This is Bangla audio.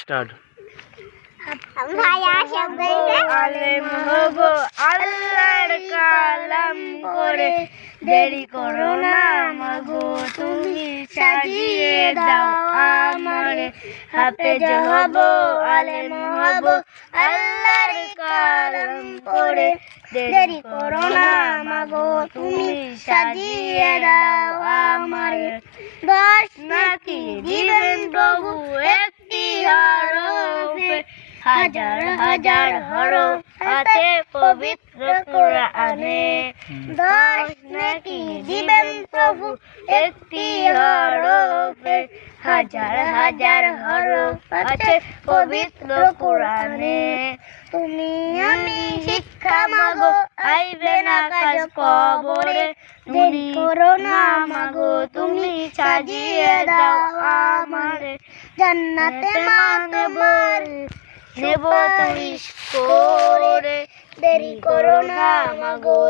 স্টার্ট। আলেম হব আল্লাহর কালাম করে, দেরি করো না মাগো তুমি সাজিয়ে দাও আমারে। হাফেজ হব আলেম হব আল্লাহর কালাম করে, দেরি করো না মাগো তুমি সাজিয়ে দাও আমারে। দশ নাকি দিবেন প্রভু একটি হরফে, হাজার হাজার হরফ আছে পবিত্র কোরআনে। দশ নাকি দিবেন প্রভু একটি হরফে, হাজার হাজার হরফ আছে পবিত্র কোরআনে। তুমি আমি শিক্ষা মাগো আইবে না কাজ কবরে, দেরি করো না মাগো তুমি সাজিয়ে দাও আমারে। জান্নাতে মা তোমার নেব তুমি করে, দেরি করো না মাগো।